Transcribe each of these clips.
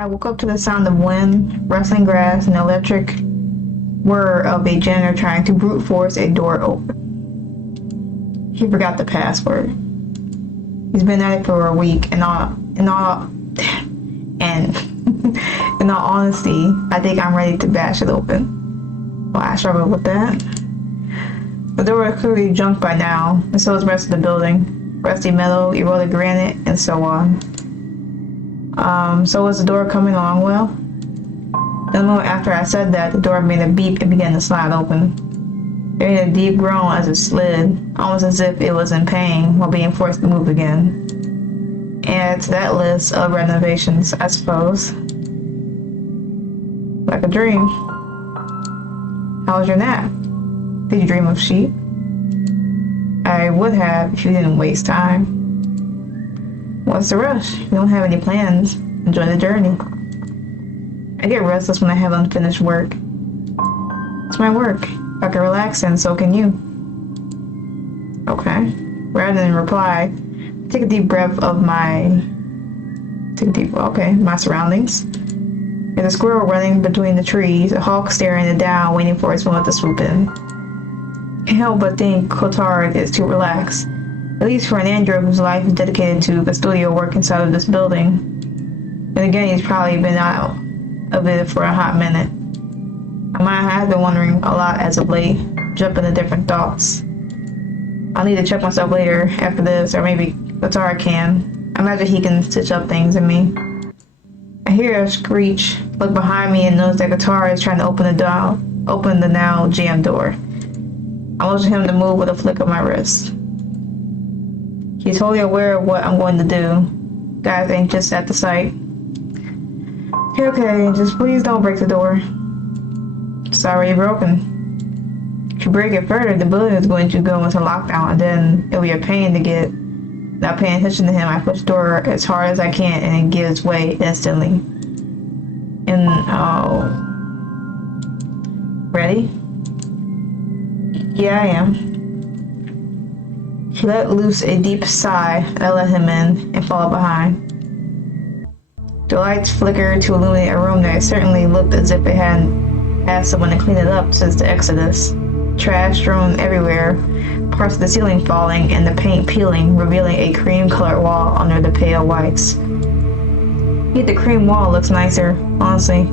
I woke up to the sound of wind, rustling grass, and the electric whir of a janitor trying to brute force a door open. He forgot the password. He's been at it for a week, and in all honesty, I think I'm ready to bash it open. Well, I struggle with that. The door is clearly junk by now, and so is the rest of the building. Rusty metal, eroded granite, and so on. So was the door coming along well? The moment after I said that, the door made a beep and began to slide open. It made a deep groan as it slid, almost as if it was in pain while being forced to move again. Add to that list of renovations, I suppose. Like a dream. How was your nap? Did you dream of sheep? I would have if you didn't waste time. What's the rush? You don't have any plans. Enjoy the journey. I get restless when I have unfinished work. It's my work. If I can relax, and so can you. Okay. Rather than reply, take a deep breath of my surroundings. There's a squirrel running between the trees, a hawk staring it down, waiting for its moment to swoop in. I can't help but think Kotaro is too relaxed. At least for an android whose life is dedicated to custodial work inside of this building. And again, he's probably been out of it for a hot minute. My mind has been wandering a lot as of late, jumping to different thoughts. I'll need to check myself later after this, or maybe Kotaro can. I imagine he can stitch up things in me. I hear a screech, look behind me, and notice that Kotaro is trying to open the now jammed door. I motion him to move with a flick of my wrist. He's totally aware of what I'm going to do. Guy's anxious at the sight. Okay, just please don't break the door. It's already broken. If you break it further, the building is going to go into lockdown, and then it'll be a pain to get. Not paying attention to him, I push the door as hard as I can, and it gives way instantly. Ready? Yeah, I am. He let loose a deep sigh, and I let him in and followed behind. The lights flickered to illuminate a room that certainly looked as if it hadn't had someone to clean it up since the Exodus. Trash strewn everywhere, parts of the ceiling falling and the paint peeling, revealing a cream-colored wall under the pale whites. Yet the cream wall looks nicer, honestly.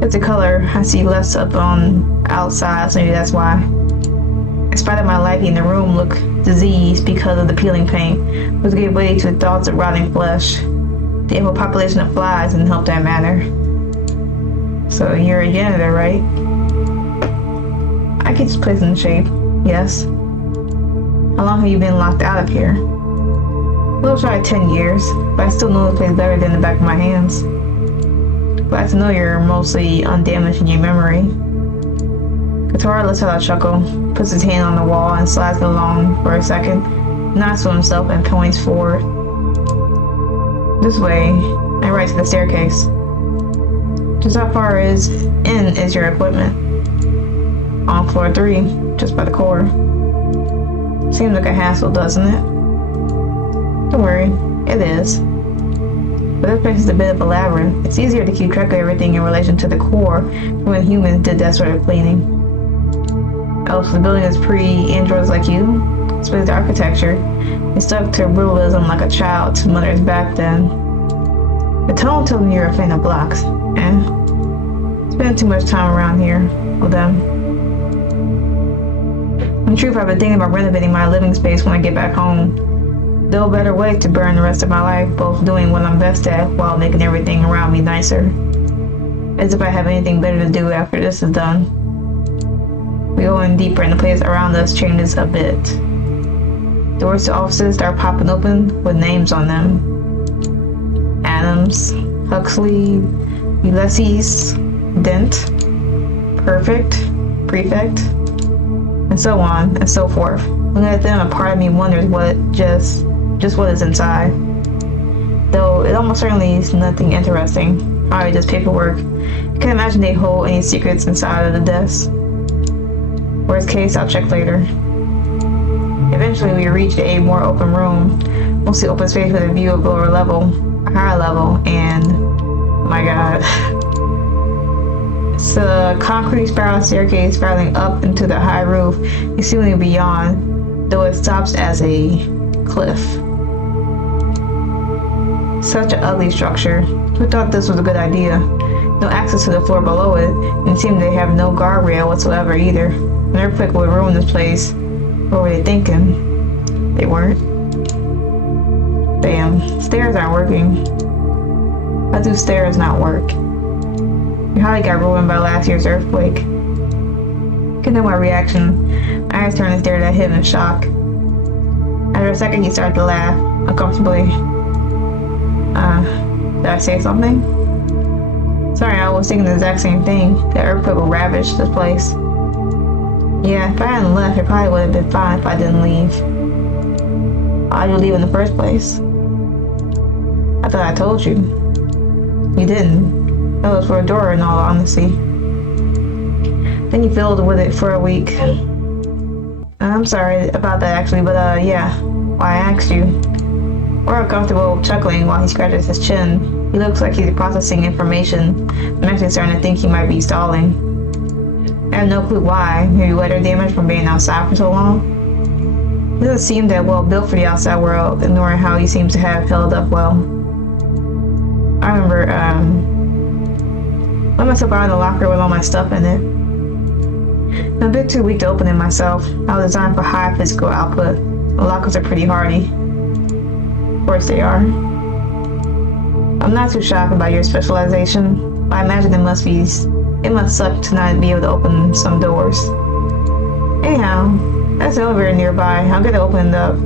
It's a color I see less of on outside, so maybe that's why. In spite of my liking, the room looked diseased because of the peeling paint, which gave way to thoughts of rotting flesh. The ample population of flies didn't help that matter. So you're a janitor, right? I keep this place in shape, yes. How long have you been locked out of here? A little shy of 10 years, but I still know the place better than the back of my hands. Glad to know you're mostly undamaged in your memory. Kotaro lets out a chuckle, puts his hand on the wall and slides it along for a second, nods to himself and points forward. This way, and right to the staircase. Just how far is your equipment? On floor 3, just by the core. Seems like a hassle, doesn't it? Don't worry, it is. But this place is a bit of a labyrinth. It's easier to keep track of everything in relation to the core when humans did that sort of cleaning. Else the building is pre-androids like you. It's with the architecture. It stuck to brutalism like a child to mothers back then. The tone tells me you're a fan of blocks. Spend too much time around here with them. In truth, I've been thinking about renovating my living space when I get back home. No better way to burn the rest of my life, both doing what I'm best at while making everything around me nicer. As if I have anything better to do after this is done. We go in deeper and the place around us changes a bit. Doors to offices start popping open with names on them. Adams, Huxley, Ulysses, Dent, Perfect, Prefect, and so on and so forth. Looking at them, a part of me wonders what just what is inside. Though it almost certainly is nothing interesting, probably just paperwork. I can't imagine they hold any secrets inside of the desk. Worst case, I'll check later. Eventually, we reached a more open room, mostly open space with a view of a higher level, and My god. It's a concrete spiral staircase spiraling up into the high roof, and seemingly beyond, though it stops as a cliff. Such an ugly structure. Who thought this was a good idea? No access to the floor below it, and it seemed they have no guardrail whatsoever either. An earthquake would ruin this place. What were they thinking? They weren't. Damn, stairs aren't working. How do stairs not work? You hardly got ruined by last year's earthquake. You can know my reaction. My eyes turned and stared at him in shock. After a second, he started to laugh, uncomfortably. Did I say something? Sorry, I was thinking the exact same thing. The earthquake will ravage this place. Yeah, if I hadn't left, it probably would have been fine if I didn't leave. Why'd you leave in the first place? I thought I told you. You didn't. That was for a door, in all honesty. Then you fiddled with it for a week. I'm sorry about that, actually, but yeah. Why I asked you. We're uncomfortable, chuckling while he scratches his chin. He looks like he's processing information. I'm actually starting to think he might be stalling. I have no clue why. Maybe weather damage from being outside for so long. He doesn't seem that well built for the outside world, ignoring how he seems to have held up well. I remember, let myself out of the locker with all my stuff in it. I'm a bit too weak to open it myself. I was designed for high physical output. The lockers are pretty hardy. Of course they are. I'm not too shocked about your specialization, but I imagine it must suck to not be able to open some doors. Anyhow, there's an elevator nearby. I'll get it opened up.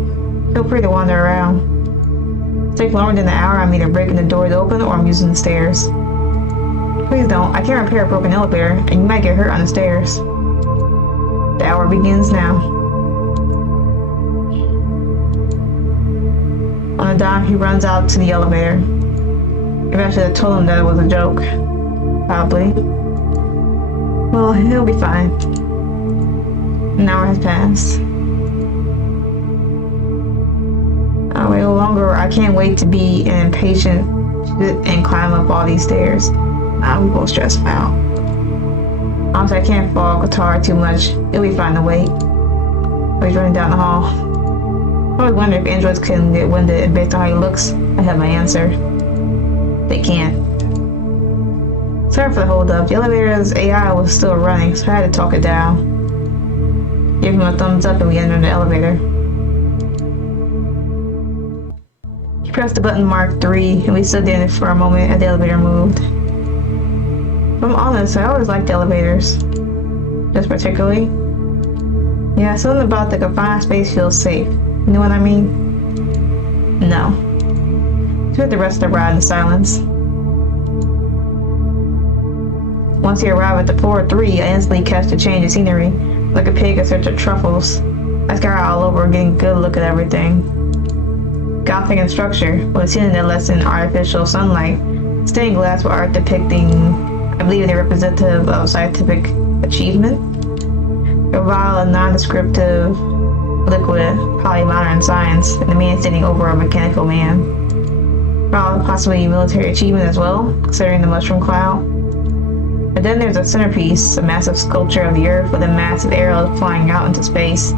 Feel free to wander around. Take longer than an hour. I'm either breaking the doors open or I'm using the stairs. Please don't. I can't repair a broken elevator, and you might get hurt on the stairs. The hour begins now. On a dime, he runs out to the elevator. Maybe I should have told him that it was a joke. Probably. Well, he'll be fine. An hour has passed. I'll wait a little longer. I can't wait to be an impatient and climb up all these stairs. I'm both stressed out. Honestly, I can't follow guitar too much. It'll be fine to wait. He's running down the hall. I always wonder if androids can get winded, and based on how he looks, I have my answer. They can't. Sorry for the hold up. The elevator's AI was still running, so I had to talk it down. Gave him a thumbs up and we entered the elevator. He pressed the button marked 3 and we stood there for a moment as the elevator moved. If I'm honest, I always liked elevators. Just particularly. Yeah, something about the confined space feels safe. You know what I mean? No. He spent the rest of the ride in silence. Once he arrived at the floor 3, I instantly catch the change of scenery, like a pig in search of truffles. I scour all over, getting a good look at everything. Gothic in structure, with a ceiling that lets in artificial sunlight. Stained glass with art depicting, I believe, they're representative of scientific achievement. A vial of nondescriptive liquid, probably modern science, and a man standing over a mechanical man. Possibly military achievement as well, considering the mushroom cloud. And then there's a centerpiece, a massive sculpture of the earth with a massive arrow flying out into space.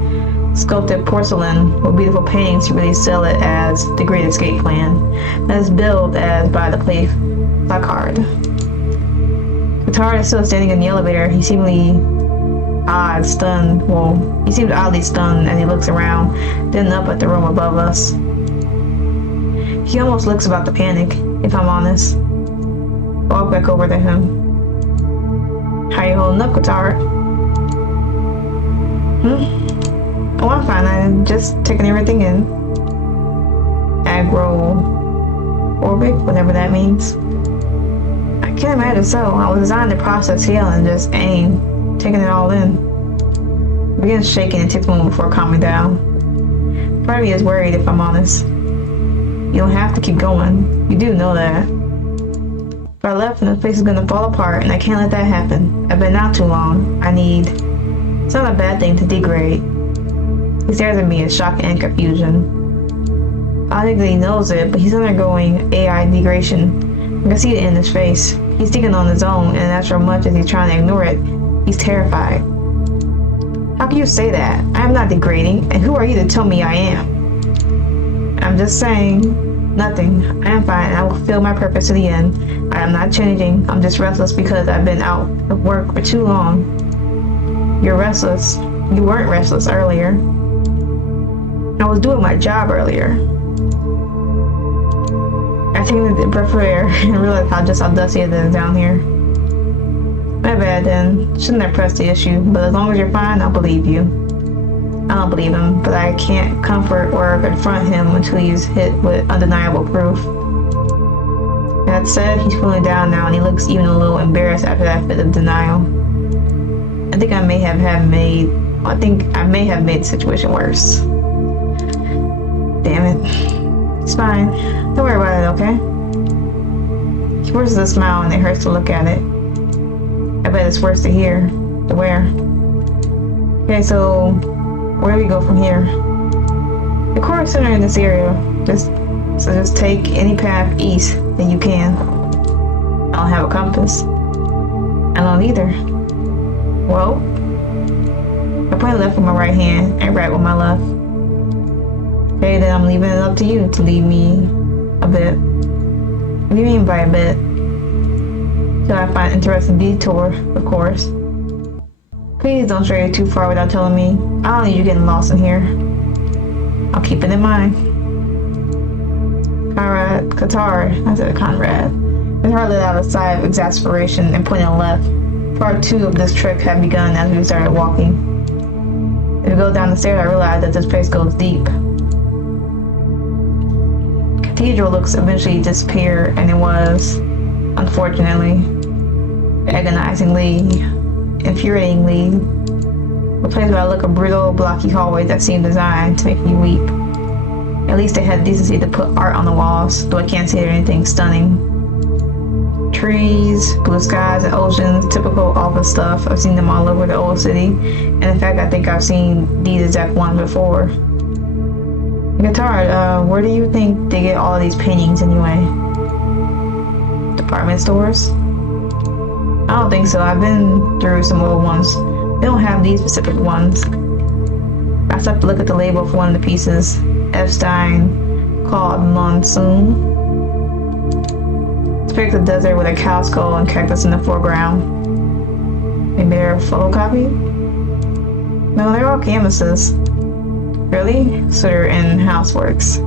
Sculpted porcelain with beautiful paintings to really sell it as the Great Escape Plan. That is billed as by the placard. The guitar is still standing in the elevator. He seemed oddly stunned as he looks around, then up at the room above us. He almost looks about to panic, if I'm honest. Walk back over to him. How you holding up, guitar? Oh, I'm fine. I'm just taking everything in. Agro-orbic, whatever that means. I can't imagine so. I was designed to process heal and just aim, taking it all in. It begins shaking and takes a moment before calming down. Part of me is worried, if I'm honest. You don't have to keep going. You do know that. If I left, then the place is gonna fall apart, and I can't let that happen. I've been out too long. It's not a bad thing to degrade. He stares at me in shock and confusion. I think that he knows it, but he's undergoing AI degradation. I can see it in his face. He's thinking on his own, and as much as he's trying to ignore it, he's terrified. How can you say that? I am not degrading, and who are you to tell me I am? I'm just saying, nothing. I am fine, and I will fulfill my purpose to the end. I am not changing. I'm just restless because I've been out of work for too long. You're restless. You weren't restless earlier. I was doing my job earlier. I take a breath of air and realize how dusty it is down here. My bad then. Shouldn't have pressed the issue, but as long as you're fine, I'll believe you. I don't believe him, but I can't comfort or confront him until he's hit with undeniable proof. That said, he's feeling down now and he looks even a little embarrassed after that fit of denial. I think I may have made the situation worse. Damn it. It's fine. Don't worry about it, okay? He forces a smile and it hurts to look at it. I bet it's worse to wear. Okay, so where do we go from here? The core center in this area. Just take any path east that you can. I don't have a compass. I don't either. Well, I point left with my right hand and right with my left. Okay, then I'm leaving it up to you to lead me a bit. What do you mean by a bit? Till I find interesting detour, of course. Please don't stray too far without telling me. I don't need you getting lost in here. I'll keep it in mind. Conrad. His heart let out a sigh of exasperation and pointed left. Part 2 of this trip had begun as we started walking. As we go down the stairs, I realized that this place goes deep. Cathedral looks eventually disappear, and it was, unfortunately, agonizingly, infuriatingly, a place where I look a brutal, blocky hallway that seemed designed to make me weep. At least they had decency to put art on the walls, though I can't say they're anything stunning. Trees, blue skies, and oceans, typical office stuff. I've seen them all over the old city, and in fact, I think I've seen these exact ones before. Guitar, where do you think they get all of these paintings anyway? Department stores? I don't think so. I've been through some old ones. They don't have these specific ones. I stopped to look at the label for one of the pieces. Epstein called Monsoon. It's picked a desert with a cow skull and cactus in the foreground. Maybe they're a photocopy? No, they're all canvases. Really? So they're in houseworks.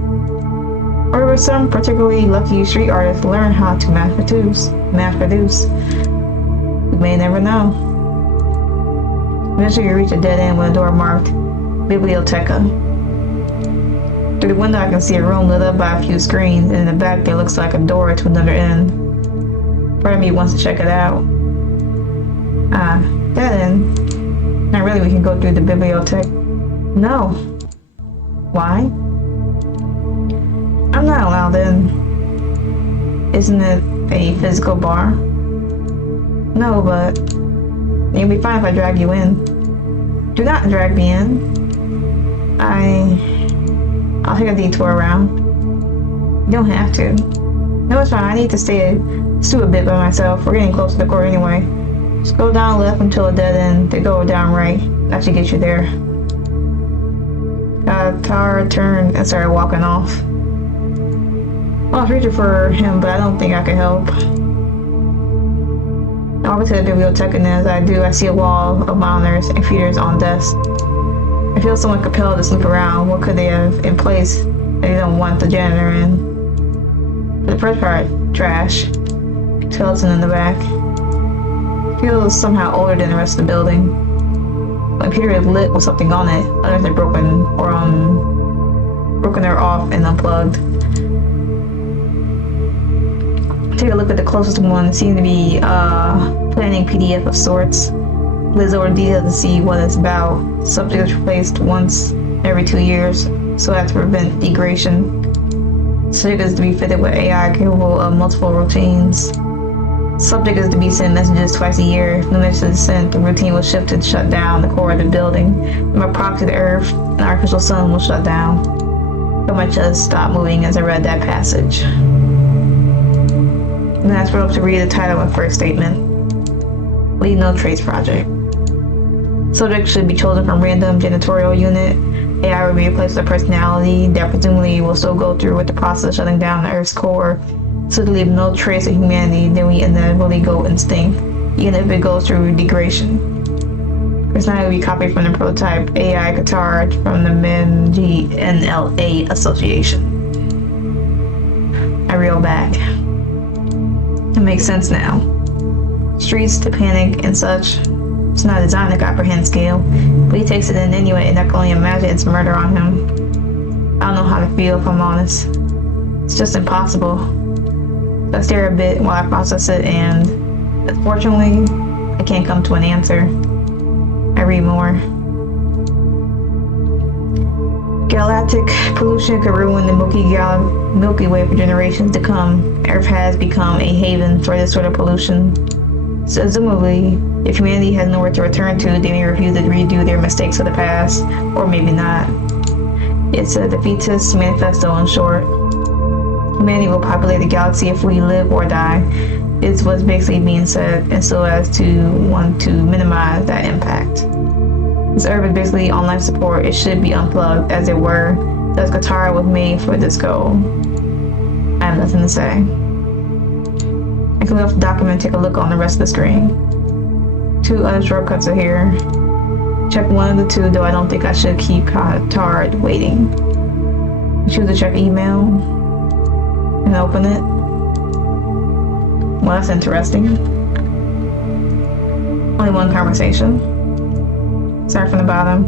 Or were some particularly lucky street artists learn how to mass produce. We may never know. Eventually you reach a dead end with a door marked Biblioteca. Through the window I can see a room lit up by a few screens, and in the back there looks like a door to another end. Part of me wants to check it out. Dead end. Not really, we can go through the bibliotheque. No. Why? I'm not allowed in. Isn't it a physical bar? No, but it'll be fine if I drag you in. Do not drag me in. I'll take a detour around. You don't have to. No, it's fine. I need to stew a bit by myself. We're getting close to the core anyway. Just go down left until a dead end, then go down right. That should get you there. Tara turned and started walking off. Well, I was reaching for him, but I don't think I could help. I walk to the bibliotheca, and as I do, I see a wall of monitors and computers on desks. I feel somewhat compelled to snoop around. What could they have in place that they don't want the janitor in? For the first part, trash. Skeleton in the back. Feels somehow older than the rest of the building. The computer is lit with something on it. Others are broken or off and unplugged. Take a look at the closest one. It seems to be planning PDF of sorts. Liz over detail to see what it's about. Subject is replaced once every 2 years, so as to prevent degradation. Subject is to be fitted with AI capable of multiple routines. Subject is to be sent messages twice a year. If no message is sent, the routine will shift to shut down the core of the building. From a proxy to the Earth, an artificial sun will shut down. So my chest stopped moving as I read that passage. Then I scroll up to read the title and first statement. Lead No Trace Project. Subject should be chosen from random janitorial unit. AI will be replaced with a personality that presumably will still go through with the process of shutting down the Earth's core. So to leave no trace of humanity, then we inevitably go extinct, even if it goes through degradation. Personality will be copied from the prototype AI Qatar from the MGNLA Association. I reel back. It makes sense now. Streets to panic and such. It's not designed to comprehend scale, but he takes it in anyway, and I can only imagine it's murder on him. I don't know how to feel, if I'm honest. It's just impossible. So I stare a bit while I process it, and unfortunately, I can't come to an answer. I read more. Galactic pollution could ruin the Milky Way for generations to come. Earth has become a haven for this sort of pollution. So presumably, if humanity has nowhere to return to, they may refuse to redo their mistakes of the past, or maybe not. It's a defeatist manifesto, in short. Humanity will populate the galaxy if we live or die, is what's basically being said, and so as to want to minimize that impact. This Earth is basically on life support. It should be unplugged, as it were. Thus, Qatar was made for this goal. I have nothing to say. I can off the document and take a look on the rest of the screen. 2 other shortcuts are here. Check one of the 2, though I don't think I should keep Qatar waiting. Choose to check email and open it. Well, that's interesting. Only one conversation. Start from the bottom.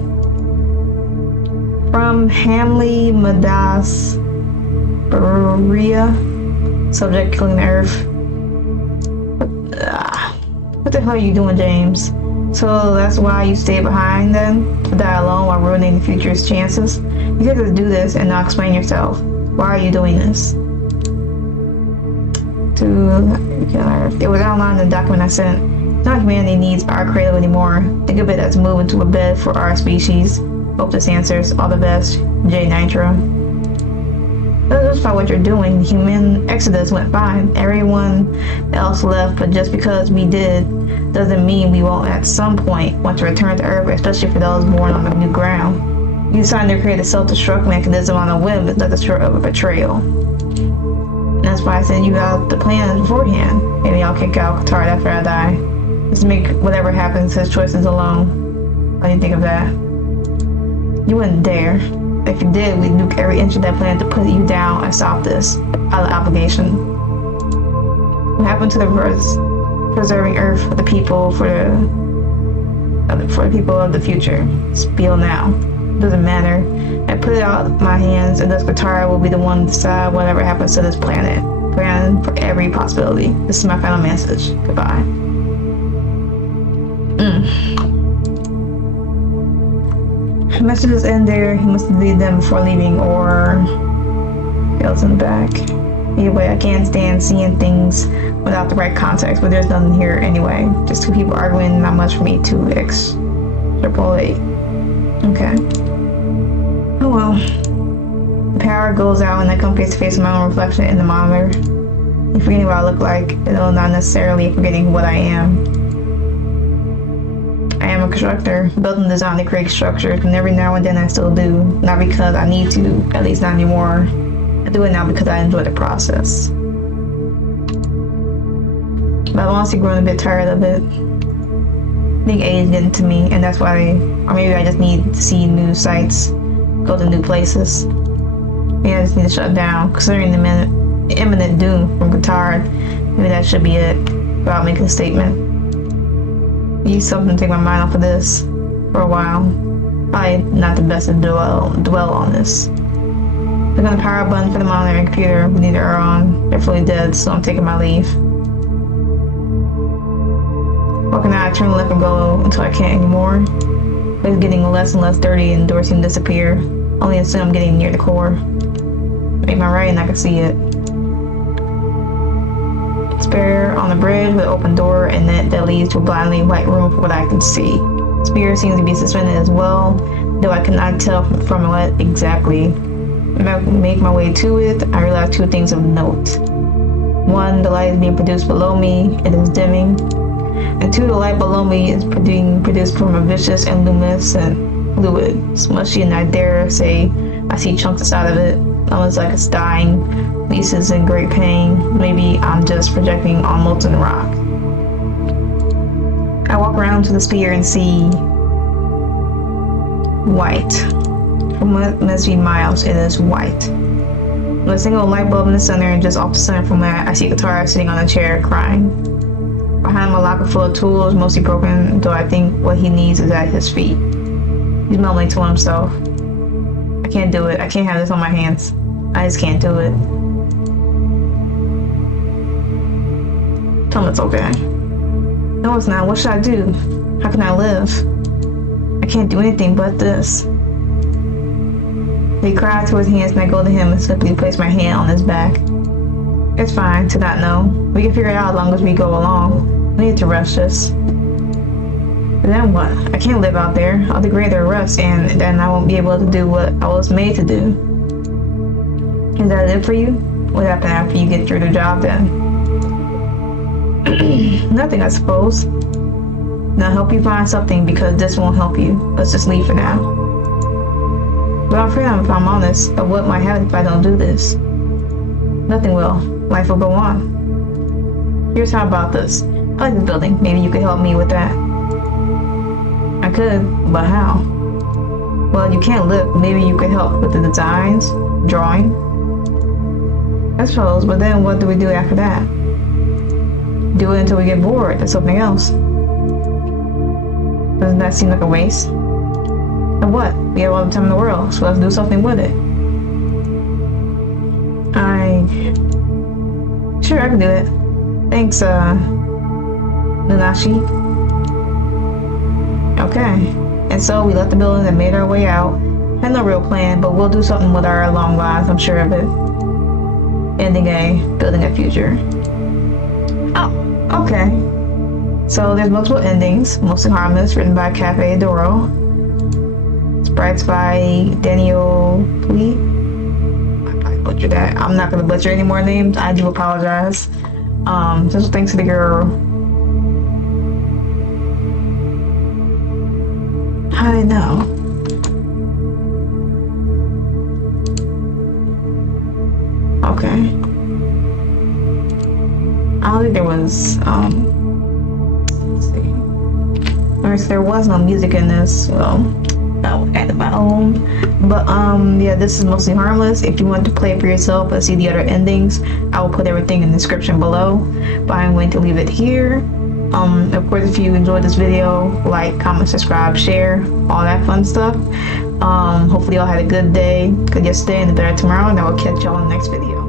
From Hamley Madas Berea. Subject killing the Earth. What the hell are you doing, James? So that's why you stay behind then? To die alone while ruining the future's chances? You could just do this and not explain yourself. Why are you doing this? It was outlined in the document I sent. Not humanity needs our cradle anymore. Think of it as moving to a bed for our species. Hope this answers. All the best, J Nitro. That's not what you're doing. The human exodus went fine. Everyone else left, but just because we did doesn't mean we won't at some point want to return to Earth, especially for those born on the new ground. You decided to create a self-destruct mechanism on a whim that's nothing short of a betrayal. And that's why I sent you out the plan beforehand. Maybe I'll kick out Qatar after I die. Just make whatever happens his choices alone. What do you think of that? You wouldn't dare. If you did, we'd nuke every inch of that planet to put you down and stop this. Out of obligation. What happened to the preserving Earth for the people for the people of the future? Spiel now. Doesn't matter. I put it out of my hands, and thus Qatar will be the one to decide whatever happens to this planet. Plan for every possibility. This is my final message. Goodbye. Messages end there. He must delete them before leaving, or else in the back. Either way, I can't stand seeing things without the right context, but there's nothing here anyway. Just 2 people arguing, not much for me to extrapolate. Okay. Oh well. The power goes out and I come face to face with my own reflection in the monitor. And forgetting what I look like, though not necessarily forgetting what I am. I am a constructor, built and designed to create structures, and every now and then I still do. Not because I need to, at least not anymore. I do it now because I enjoy the process. But I've honestly grown a bit tired of it. I think age is getting to me, and that's why, or maybe I just need to see new sites, go to new places. Maybe I just need to shut down, considering the imminent doom from Qatar. Maybe that should be it, without making a statement. Use something to take my mind off of this for a while. Probably not the best to dwell on this. Click on the power button for the monitor and computer. Neither are on. They're fully dead, so I'm taking my leave. Walking out, I turn left and go until I can't anymore. It's getting less and less dirty and doors seem to disappear. Only assume I'm getting near the core. Make my right and I can see it. Spare on the bridge with open door and that leads to a blindly white room for what I can see. Spear seems to be suspended as well, though I cannot tell from what exactly. When I make my way to it, I realize 2 things of note. 1, the light is being produced below me. It is dimming. And 2, the light below me is being produced from a viscous and luminescent fluid, smushy, and I dare say I see chunks inside of it. Almost like it's dying. Lisa's in great pain. Maybe I'm just projecting on molten rock. I walk around to the sphere and see white. From what must be miles, it is white. With a single light bulb in the center, and just off the center from where I see Guitar sitting on a chair crying. Behind him, a locker full of tools, mostly broken, though I think what he needs is at his feet. He's mumbling to himself. I can't do it. I can't have this on my hands. I just can't do it. Tell him it's okay. No, it's not. What should I do? How can I live? I can't do anything but this. He cried to his hands, and I go to him and simply place my hand on his back. It's fine to not know. We can figure it out as long as we go along. We need to rush this. But then what? I can't live out there. I'll degrade or rust, and then I won't be able to do what I was made to do. Is that it for you? What happened after you get through the job then? Nothing, I suppose. Now help you find something, because this won't help you. Let's just leave for now. But I'm afraid, if I'm honest, of what might happen if I don't do this. Nothing will. Life will go on. Here's how about this. I like this building. Maybe you could help me with that. I could, but how? Well, you can't live. Maybe you could help with the designs, drawing. I suppose, but then what do we do after that? Do it until we get bored. That's something else. Doesn't that seem like a waste? And what? We have all the time in the world, so let's do something with it. Sure, I can do it. Thanks, Nanashi. Okay. And so we left the building and made our way out. Had no real plan, but we'll do something with our long lives, I'm sure of it. Ending a, building a future. Oh, okay. So there's multiple endings, mostly Harmless, written by CaffeDoro. Sprites by daniople. I probably butchered that. I'm not gonna butcher any more names. I do apologize. Just thanks to the girl. How did I know? Okay. I don't think there was, let's see. First, there was no music in this, well, I added my own. But, yeah, this is mostly Harmless. If you want to play it for yourself and see the other endings, I will put everything in the description below. But I'm going to leave it here. Of course, if you enjoyed this video, like, comment, subscribe, share, all that fun stuff. Hopefully y'all had a good day, good yesterday, and a better tomorrow, and I will catch y'all in the next video.